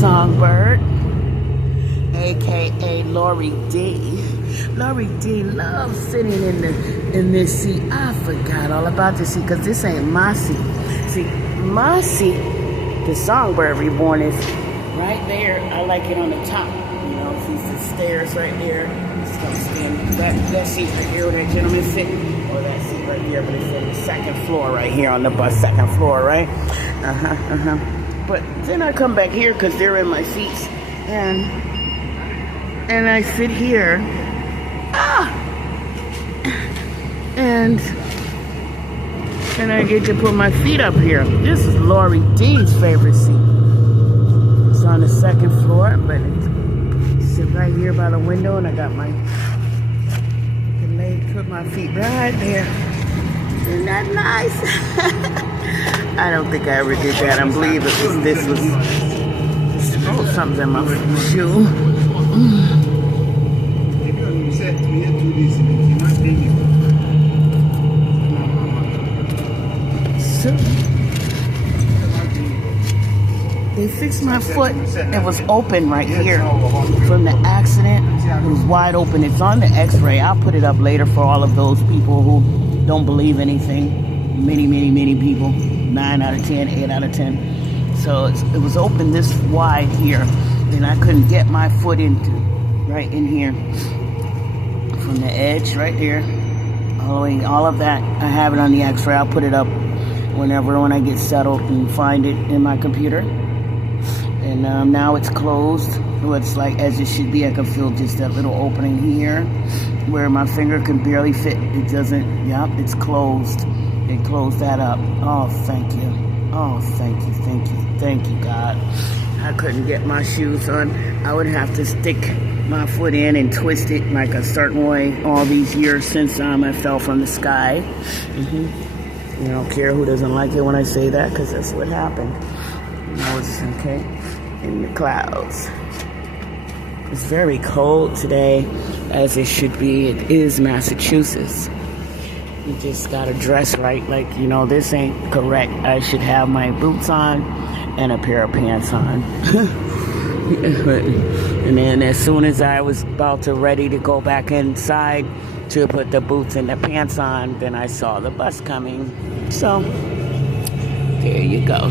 Songbird, aka Lori D. Lori D loves sitting in this seat. I forgot all about this seat because this ain't my seat. See, my seat, the Songbird Reborn, is right there. I like it on the top. You know, see the stairs right there. It's gonna stand that seat right here where that gentleman sitting, or that seat right here, but it's on the second floor right here on the bus, second floor, right? But then I come back here because they're in my seats, and I sit here, and I get to put my feet up here. This is Lori D's favorite seat. It's on the second floor, but I sit right here by the window, and I got put my feet right there. Isn't that nice? I don't think I ever did that. I believe this was something's in my shoe. So they fixed my foot. It was open right here from the accident. It was wide open. It's on the x-ray. I'll put it up later for all of those people who don't believe anything. Many people. 9 out of 10, 8 out of 10. So it was open this wide here, and I couldn't get my foot into right in here from the edge right there all the way. All of that, I have it on the x-ray. I'll put it up when I get settled and find it in my computer. And now it's closed. So it's like as it should be. I can feel just that little opening here where my finger can barely fit. It doesn't. Yep, it's closed. They closed that up. Oh, thank you. Oh, thank you, God. I couldn't get my shoes on. I would have to stick my foot in and twist it like a certain way all these years since I fell from the sky. I don't care who doesn't like it when I say that, because that's what happened. I was okay in the clouds. It's very cold today, as it should be. It is Massachusetts. You just gotta dress right, like, this ain't correct. I should have my boots on and a pair of pants on. And then as soon as I was ready to go back inside to put the boots and the pants on, then I saw the bus coming. So, there you go.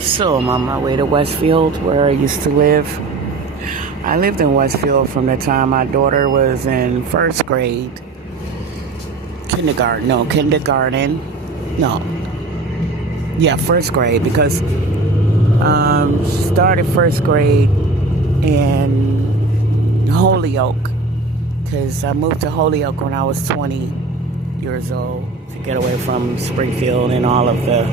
So I'm on my way to Westfield, where I used to live. I lived in Westfield from the time my daughter was in first grade. First grade, because she started first grade in Holyoke, because I moved to Holyoke when I was 20 years old to get away from Springfield and all of the...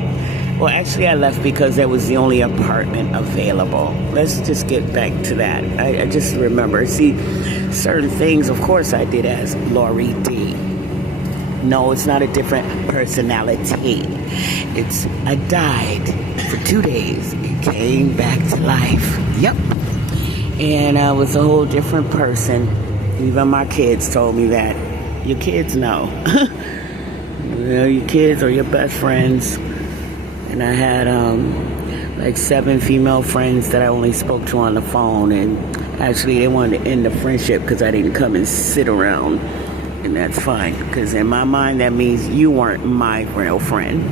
Well, actually, I left because that was the only apartment available. Let's just get back to that. I just remember, certain things, of course, I did as Lori D. No, it's not a different personality. I died for 2 days. It came back to life. Yep. And I was a whole different person. Even my kids told me that. Your kids know. Your kids are your best friends. And I had like 7 female friends that I only spoke to on the phone, and actually they wanted to end the friendship because I didn't come and sit around, and that's fine, because in my mind that means you weren't my real friend.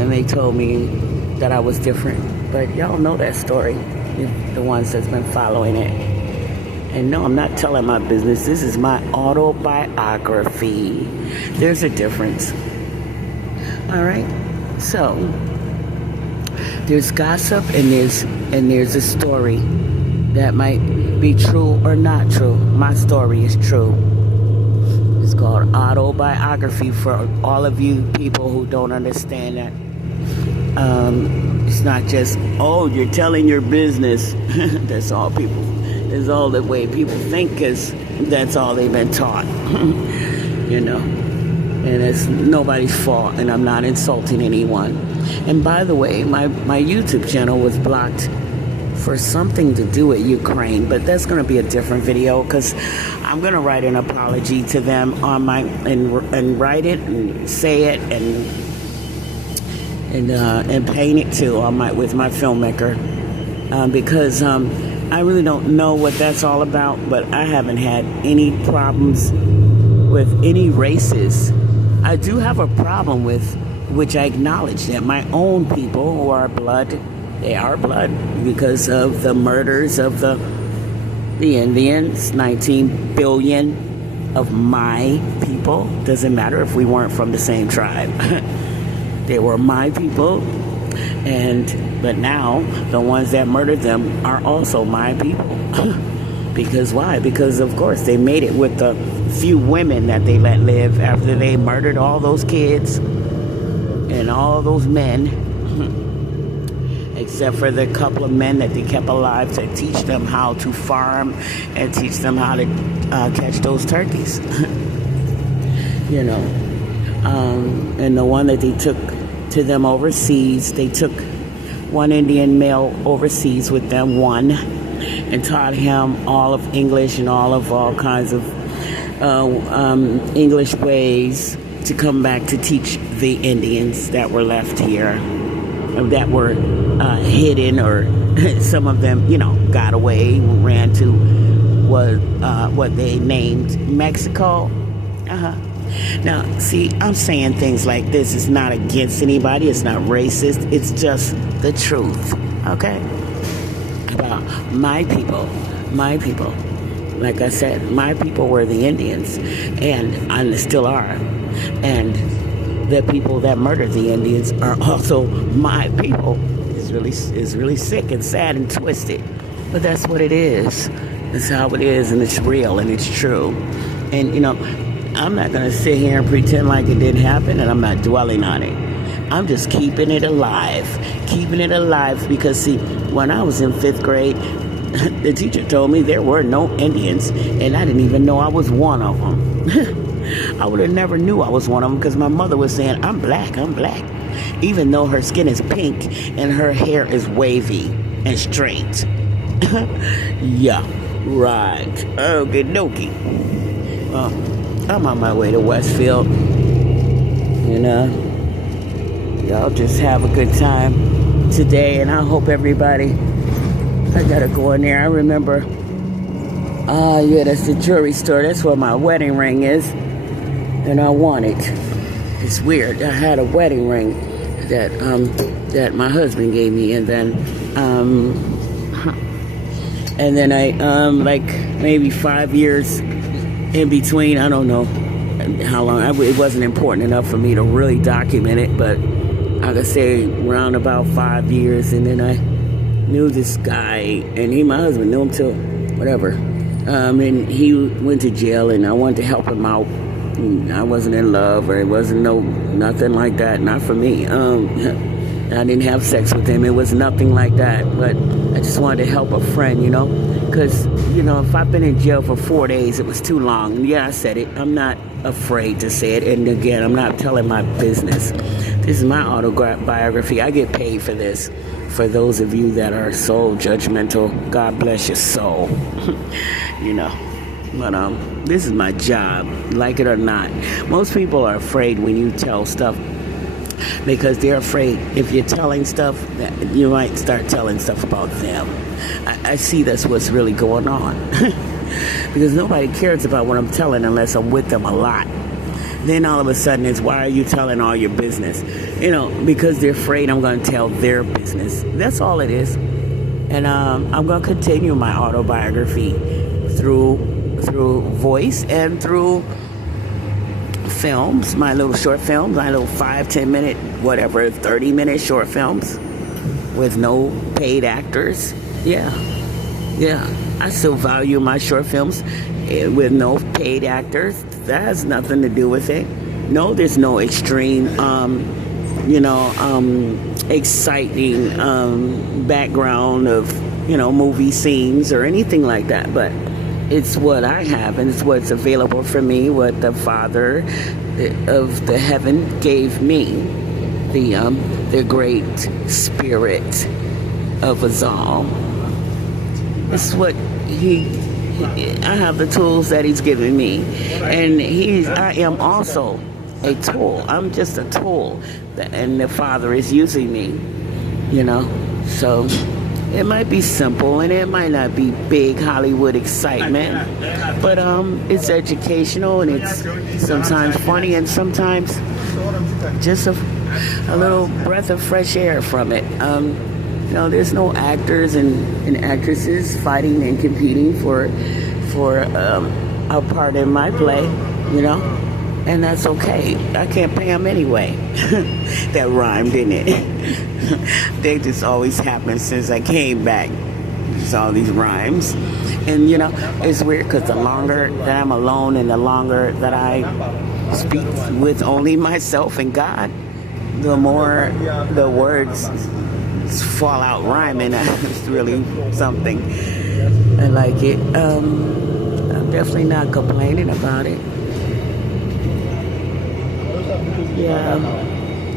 And they told me that I was different, but y'all know that story, the ones that's been following it. And no, I'm not telling my business. This is my autobiography. There's a difference. All right. So there's gossip and there's a story that might be true or not true. My story is true. It's called autobiography for all of you people who don't understand that. It's not just, you're telling your business. That's all people. Is all the way people think, because that's all they've been taught. And it's nobody's fault, and I'm not insulting anyone. And by the way, my YouTube channel was blocked for something to do with Ukraine, but that's going to be a different video because I'm going to write an apology to them on my and write it and say it and paint it too on my with my filmmaker because I really don't know what that's all about, but I haven't had any problems with any races. I do have a problem with, which I acknowledge, that my own people who are blood, they are blood because of the murders of the Indians, 19 billion of my people. Doesn't matter if we weren't from the same tribe. They were my people, but now the ones that murdered them are also my people. Because why? Because of course they made it with the few women that they let live after they murdered all those kids and all those men, except for the couple of men that they kept alive to teach them how to farm and teach them how to catch those turkeys. You know, and the one that they took to them overseas, they took one Indian male overseas with them, and taught him all of English and all kinds of English ways to come back to teach the Indians that were left here, that were hidden, or some of them, got away, ran to what they named Mexico. Now, see, I'm saying things like this. It's not against anybody. It's not racist. It's just the truth, okay? About my people. My people. Like I said, my people were the Indians, and still are. And the people that murdered the Indians are also my people. It's really sick and sad and twisted. But that's what it is. It's how it is, and it's real, and it's true. And, I'm not going to sit here and pretend like it didn't happen, and I'm not dwelling on it. I'm just keeping it alive. Keeping it alive because, see, when I was in 5th grade, the teacher told me there were no Indians, and I didn't even know I was one of them. I would have never knew I was one of them because my mother was saying, I'm black, even though her skin is pink and her hair is wavy and straight. Yeah, right. Okie dokie. Well, I'm on my way to Westfield. Y'all just have a good time today, and I hope everybody, I gotta go in there. I remember, yeah, that's the jewelry store. That's where my wedding ring is, and I want it. It's weird. I had a wedding ring that my husband gave me, and then I like maybe 5 years in between, I don't know how long. It wasn't important enough for me to really document it, but I could say around about 5 years. And then I knew this guy, and my husband knew him too, whatever. And he went to jail, and I wanted to help him out. I wasn't in love, or it wasn't nothing like that, not for me. I didn't have sex with him. It was nothing like that, but I just wanted to help a friend, because, if I've been in jail for 4 days, it was too long. Yeah, I said it. I'm not afraid to say it. And again, I'm not telling my business. This is my autobiography. I get paid for this. For those of you that are so judgmental, God bless your soul. But this is my job, like it or not. Most people are afraid when you tell stuff, because they're afraid if you're telling stuff that you might start telling stuff about them. I see that's what's really going on. Because nobody cares about what I'm telling unless I'm with them a lot. Then all of a sudden it's, why are you telling all your business? Because they're afraid I'm going to tell their business. That's all it is. And I'm going to continue my autobiography through voice and through films, my little short films, my little 5-10 minute, whatever, 30-minute short films with no paid actors. Yeah. I still value my short films with no paid actors. That has nothing to do with it. No, there's no extreme, exciting background of, movie scenes or anything like that. But it's what I have, and it's what's available for me, what the Father of the heaven gave me, the great Spirit of us all. that's what I have the tools that he's given me, and I am also a tool. I'm just a tool, and the Father is using me, So it might be simple, and it might not be big Hollywood excitement, but it's educational, and it's sometimes funny, and sometimes just a little breath of fresh air from it. There's no actors and actresses fighting and competing for a part in my play, and that's okay. I can't pay them anyway. That rhymed, didn't it? They just always happen since I came back. There's all these rhymes. And, it's weird because the longer that I'm alone and the longer that I speak with only myself and God, the more the words fall out rhyming. It's really something. I like it. I'm definitely not complaining about it. Yeah,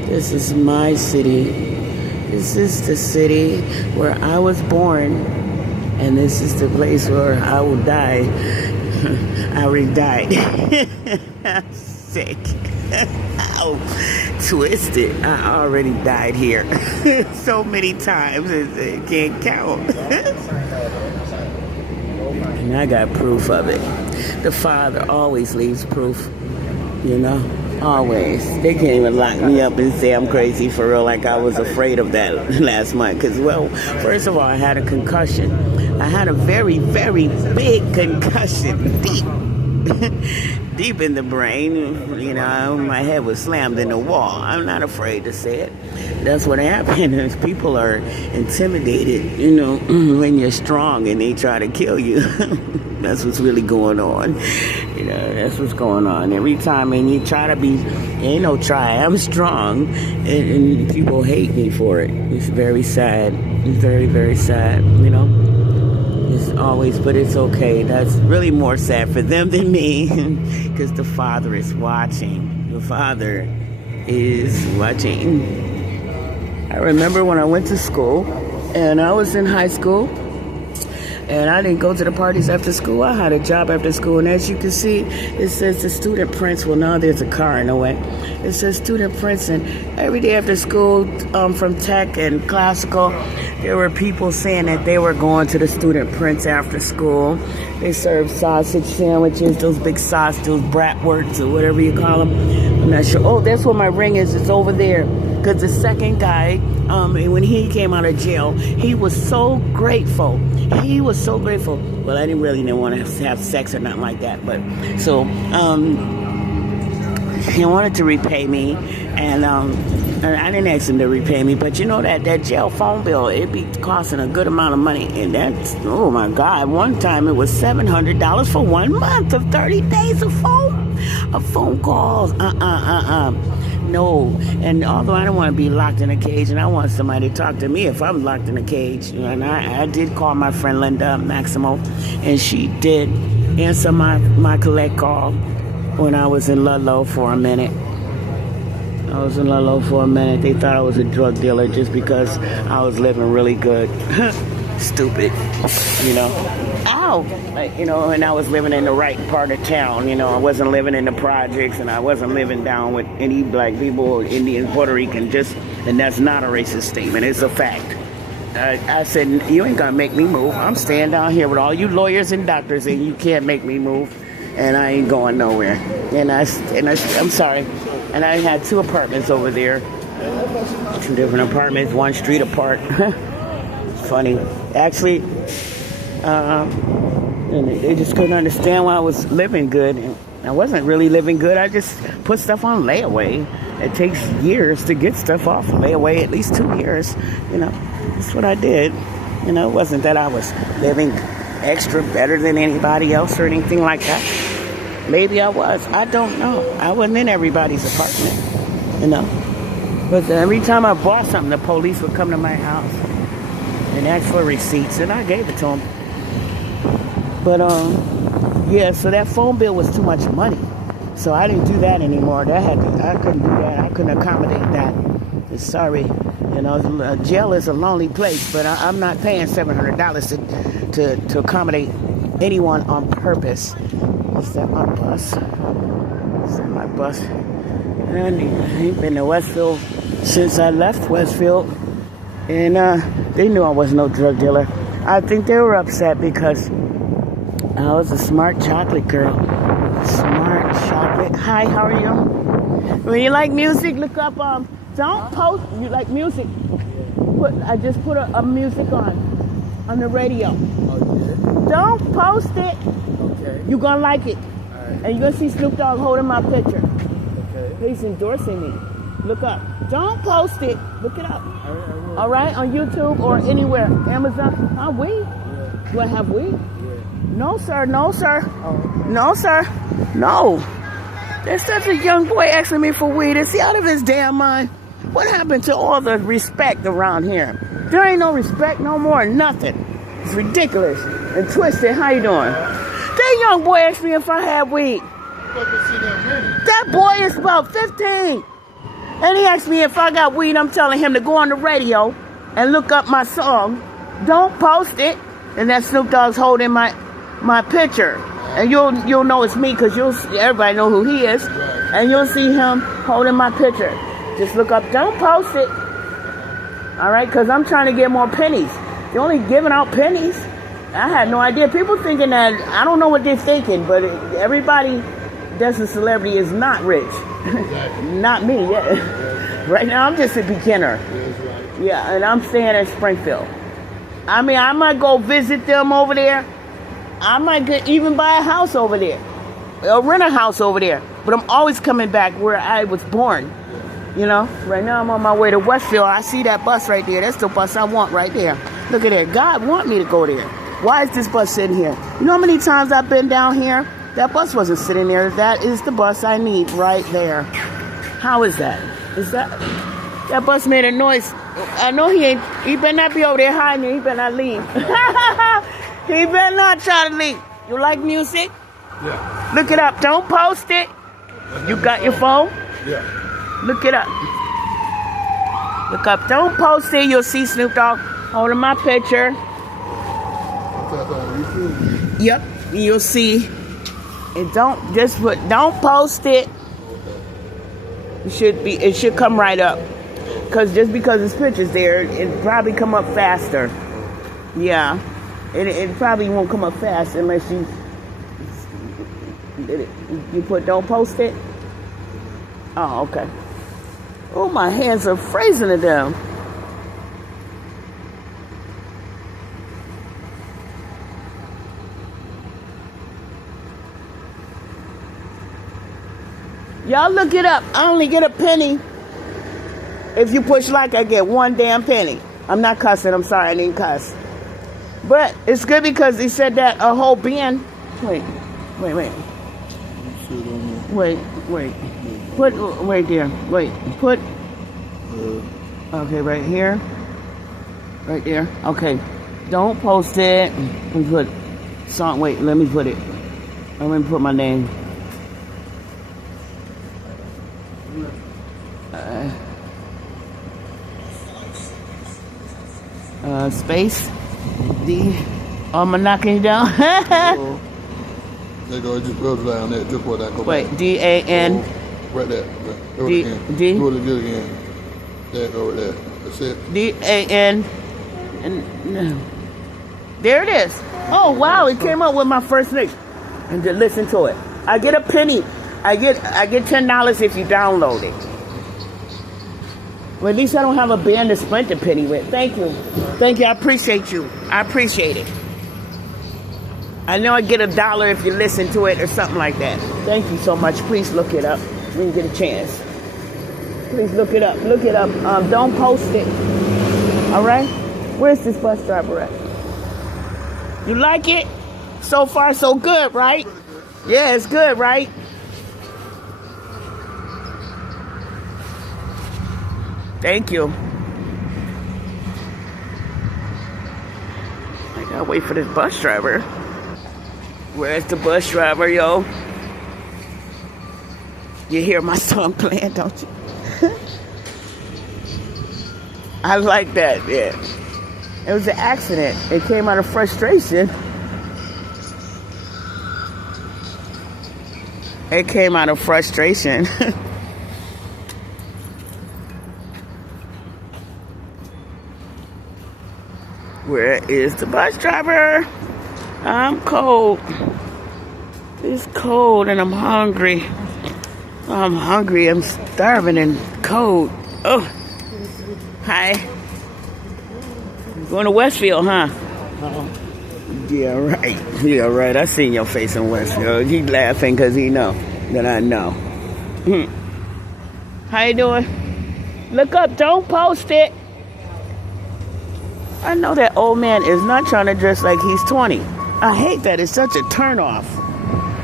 this is my city. This is the city where I was born, and this is the place where I will die. I already died. Sick. Ow. Twisted. I already died here. So many times it can't count. And I got proof of it. The Father always leaves proof, Always. They can't even lock me up and say I'm crazy for real, like I was afraid of that last month. Because, first of all, I had a concussion. I had a very, very big concussion, deep in the brain. My head was slammed in the wall. I'm not afraid to say it. That's what happened. People are intimidated, when you're strong and they try to kill you. That's what's really going on. That's what's going on. Every time, and you try to be, ain't no try. I'm strong, and people hate me for it. It's very sad. It's very, very sad, It's always, but it's okay. That's really more sad for them than me, because the Father is watching. The Father is watching. I remember when I went to school, and I was in high school, and I didn't go to the parties after school. I had a job after school, and as you can see, it says the student prince. Well, now there's a car in the way. It says student prince, and every day after school, from tech and classical, there were people saying that they were going to the student prince after school. They serve sausage sandwiches, those big sausage, those bratwursts or whatever you call them. I'm not sure. Oh, that's where my ring is. It's over there. Because the second guy, when he came out of jail, he was so grateful. He was so grateful. Well, I didn't really want to have sex or nothing like that. But so he wanted to repay me, and I didn't ask him to repay me. But that jail phone bill, it be costing a good amount of money, and that's, oh my God! One time it was $700 for 1 month of 30 days of phone calls. No, and although I don't want to be locked in a cage, and I want somebody to talk to me if I'm locked in a cage, and I did call my friend Linda Maximo, and she did answer my collect call when I was in Ludlow for a minute. They thought I was a drug dealer just because I was living really good. Stupid, Ow! And I was living in the right part of town. I wasn't living in the projects, and I wasn't living down with any black people or Indian, Puerto Rican, and that's not a racist statement. It's a fact. I said, you ain't gonna make me move. I'm staying down here with all you lawyers and doctors, and you can't make me move, and I ain't going nowhere. And I'm sorry. And I had 2 apartments over there, 2 different apartments, 1 street apart. Funny. Actually, and they just couldn't understand why I was living good. And I wasn't really living good. I just put stuff on layaway. It takes years to get stuff off layaway, at least 2 years. That's what I did. It wasn't that I was living extra better than anybody else or anything like that. Maybe I was. I don't know. I wasn't in everybody's apartment, But every time I bought something, the police would come to my house and ask for receipts, and I gave it to them. But, so that phone bill was too much money. So I didn't do that anymore. I couldn't do that. I couldn't accommodate that. Sorry. Jail is a lonely place, but I'm not paying $700 to accommodate anyone on purpose. Is that my bus? Is that my bus? And he ain't been to Westfield since I left Westfield. And they knew I was no drug dealer. I think they were upset because I was a smart chocolate girl. Smart chocolate. Hi, how are you? When you like music, look up, don't post, you like music. I just put a music on the radio. Oh, you did? Don't post it. Okay. You're gonna like it. All right. And you're gonna see Snoop Dogg holding my picture. Okay. He's endorsing me. Look up. Don't post it. Look it up. All right, I will. All right, on YouTube or anywhere. Amazon. Huh, weed? Yeah. Do I have weed? Yeah. No, sir. No, sir. Oh. No, sir. No. There's such a young boy asking me for weed. Is he out of his damn mind? What happened to all the respect around here? There ain't no respect no more. Nothing. It's ridiculous and twisted. How you doing? That young boy asked me if I had weed. That boy is about 15. And he asked me if I got weed. I'm telling him to go on the radio and look up my song. Don't post it. And that Snoop Dogg's holding my picture. And you'll know it's me because everybody know who he is. And you'll see him holding my picture. Just look up. Don't post it. All right? Because I'm trying to get more pennies. They're only giving out pennies. I had no idea. People thinking that, I don't know what they're thinking, but everybody that's a celebrity is not rich. Not me, yeah. Right now, I'm just a beginner. Yeah, and I'm staying in Springfield. I mean, I might go visit them over there. I might even buy a house over there. Or rent a house over there. But I'm always coming back where I was born. You know? Right now, I'm on my way to Westfield. I see that bus right there. That's the bus I want right there. Look at that. God want me to go there. Why is this bus sitting here? You know how many times I've been down here? That bus wasn't sitting there. That is the bus I need right there. How is that? Is that bus made a noise? I know he better not be over there hiding. He better not leave. He better not try to leave. You like music? Yeah. Look it up. Don't post it. You got your phone? Yeah. Look it up. Look up. Don't post it. You'll see Snoop Dogg holding my picture. Yep. You'll see. And don't post it. It should come right up. Just because his picture's there, it probably come up faster. Yeah. It probably won't come up fast unless you put don't post it. Oh, okay. Oh, my hands are freezing to them. Y'all look it up. I only get a penny. If you push like, I get one damn penny. I'm not cussing. I'm sorry. I didn't cuss. But it's good because he said that a whole bin. Wait. Put right there. Wait. Put. Okay, right here. Right there. Okay. Don't post it. Let me put song. Wait. Let me put it. Let me put my name. Space. D. I'm knocking you down. They go just go down there. Just what that go. Wait. D-A-N. Right there. D. Go to it again. That over there. That's it. D-A-N. And there it is. Oh wow! It came up with my first name. And to listen to it, I get a penny. I get $10 if you download it. Well, at least I don't have a band to split the penny with. Thank you. I appreciate you. I appreciate it. I know I get $1 if you listen to it or something like that. Thank you so much. Please look it up when you get a chance. Please look it up. Look it up. Don't post it. All right? Where's this bus driver at? You like it? So far, so good, right? Yeah, it's good, right? Thank you. I gotta wait for this bus driver. Where's the bus driver, yo? You hear my song playing, don't you? I like that, yeah. It was an accident. It came out of frustration. It came out of frustration. Where is the bus driver? I'm cold. It's cold and I'm hungry. I'm hungry. I'm starving and cold. Oh. Hi. Going to Westfield, huh? Yeah, right. Yeah, right. I seen your face in Westfield. He laughing because he know that I know. How you doing? Look up. Don't post it. I know that old man is not trying to dress like he's 20. I hate that. It's such a turnoff.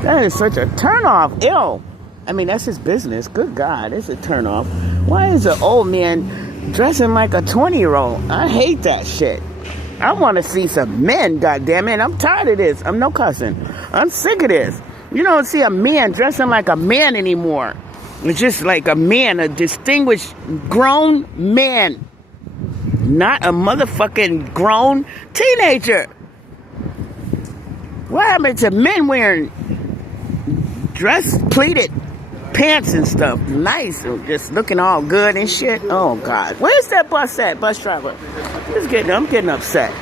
That is such a turnoff. Ew. I mean, that's his business. Good God. It's a turnoff. Why is an old man dressing like a 20-year-old? I hate that shit. I want to see some men, goddammit. I'm tired of this. I'm no cussing. I'm sick of this. You don't see a man dressing like a man anymore. It's just like a man, a distinguished grown man. Not a motherfucking grown teenager. What happened to men wearing pleated pants and stuff? Nice. Just looking all good and shit. Oh, God. Where's that bus at, bus driver? I'm getting upset.